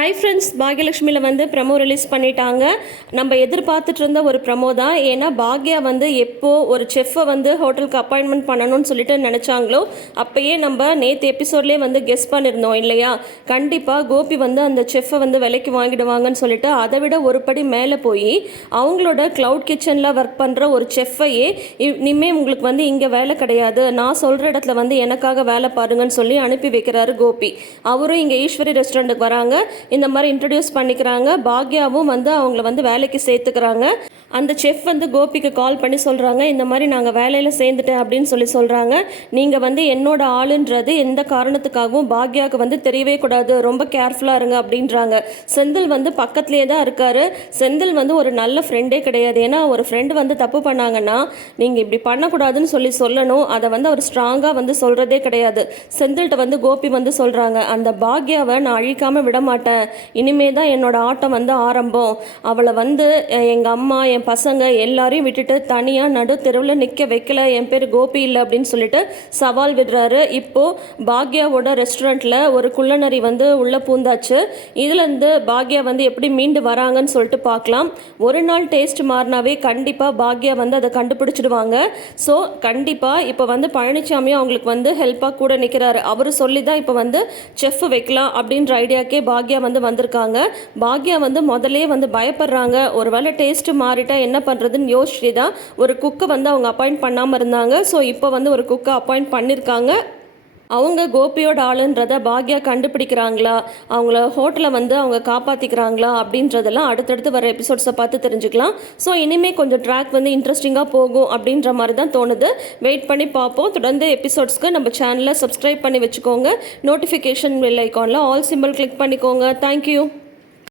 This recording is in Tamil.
ஹை ஃப்ரெண்ட்ஸ் பாக்யலட்சுமியில் வந்து ப்ரமோ ரிலீஸ் பண்ணிட்டாங்க. நம்ம எதிர்பார்த்துட்டு இருந்த ஒரு ப்ரமோ தான். ஏன்னா பாக்யா வந்து எப்போ ஒரு செஃப்பை வந்து ஹோட்டலுக்கு அப்பாயின்மெண்ட் பண்ணணும்னு சொல்லிட்டு நினச்சாங்களோ அப்பயே நம்ம நேற்று எபிசோட்லேயே வந்து கெஸ் பண்ணியிருந்தோம் இல்லையா? கண்டிப்பாக கோபி வந்து அந்த செஃப்பை வந்து விலைக்கு வாங்கிடுவாங்கன்னு சொல்லிட்டு அதை விட ஒரு படி மேலே போய் அவங்களோட க்ளவுட் கிச்சனில் ஒர்க் பண்ணுற ஒரு செஃப்பையே இனிமேல் உங்களுக்கு வந்து இங்கே வேலை கிடையாது. நான் சொல்கிற இடத்துல வந்து எனக்காக வேலை பாருங்கன்னு சொல்லி அனுப்பி வைக்கிறாரு கோபி. அவரும் இங்கே ஈஸ்வரி ரெஸ்டாரண்ட்டுக்கு வராங்க. இந்த மாதிரி இன்ட்ரடியூஸ் பண்ணிக்கிறாங்க. பாக்யாவும் வந்து அவங்கள வந்து வேலைக்கு சேர்த்துக்கிறாங்க. அந்த செஃப் வந்து கோபிக்கு கால் பண்ணி சொல்கிறாங்க இந்த மாதிரி நாங்கள் வேலையில் சேர்ந்துட்டேன் அப்படின்னு சொல்லி சொல்கிறாங்க நீங்கள் வந்து என்னோட ஆளுன்றது எந்த காரணத்துக்காகவும் பாக்யாவுக்கு வந்து தெரியவே கூடாது. ரொம்ப கேர்ஃபுல்லாக இருங்க அப்படின்றாங்க. செந்தில் வந்து பக்கத்துலேயே தான் இருக்காரு. செந்தில் வந்து ஒரு நல்ல ஃப்ரெண்டே கிடையாது. ஏன்னா ஒரு ஃப்ரெண்டு வந்து தப்பு பண்ணாங்கன்னா நீங்கள் இப்படி பண்ணக்கூடாதுன்னு சொல்லி சொல்லணும். அதை வந்து அவர் ஸ்ட்ராங்காக வந்து சொல்கிறதே கிடையாது. செந்தில்கிட்ட வந்து கோபி வந்து சொல்கிறாங்க அந்த பாக்யாவை நான் அழிக்காமல் விட மாட்டேன். இனிமே தான் என்னோட ஆட்டம் வந்து ஆரம்பம். அவளை வந்து எங்கள் அம்மா என் பசங்க எல்லாரையும் விட்டுட்டு தனியாக நடு தெருவில் நிற்க வைக்கல. என் பேர் கோபி இல்லை அப்படின்னு சொல்லிட்டு சவால் விடுறாரு. இப்போது பாக்யாவோட ரெஸ்டாரண்ட்டில் ஒரு குள்ளநரி வந்து உள்ளே பூந்தாச்சு. இதுலேருந்து பாக்யா வந்து எப்படி மீண்டு வராங்கன்னு சொல்லிட்டு பார்க்கலாம் ஒரு நாள் டேஸ்ட் மாறினாவே கண்டிப்பாக பாக்யா வந்து அதை கண்டுபிடிச்சிடுவாங்க. ஸோ கண்டிப்பாக இப்போ வந்து பழனிசாமியும் அவங்களுக்கு வந்து ஹெல்ப்பாக கூட நிற்கிறாரு அவர் சொல்லி தான் இப்போ வந்து செஃப் வைக்கலாம் அப்படின்ற ஐடியாக்கே பாக்யா வந்து வந்திருக்காங்க. பாக்யா வந்து முதல்லே வந்து பயப்படுறாங்க. ஒருவேளை டேஸ்ட்டு மாறிட்டா என்ன பண்ணுறதுன்னு யோசிச்சு தான் ஒரு குக்கை வந்து அவங்க அப்பாயிண்ட் பண்ணாமல் இருந்தாங்க. ஸோ இப்போ வந்து ஒரு குக்கை அப்பாயிண்ட் பண்ணியிருக்காங்க அவங்க கோபியோட ஆளுன்றத பாக்யா கண்டுபிடிக்கிறாங்களா? அவங்கள ஹோட்டலை வந்து அவங்க காப்பாற்றிக்கிறாங்களா அப்படின்றதெல்லாம் அடுத்தடுத்து வர எபிசோட்ஸை பார்த்து தெரிஞ்சுக்கலாம். ஸோ இனிமேல் கொஞ்சம் ட்ராக் வந்து இன்ட்ரெஸ்டிங்காக போகும் அப்படின்ற மாதிரி தான் தோணுது. வெயிட் பண்ணி பார்ப்போம். தொடர்ந்து எபிசோட்ஸ்க்கு நம்ம சேனலை சப்ஸ்கிரைப் பண்ணி வச்சுக்கோங்க. நோட்டிஃபிகேஷன் பெல் ஐக்கானில் ஆல் சிம்பிள் கிளிக் பண்ணிக்கோங்க. Thank you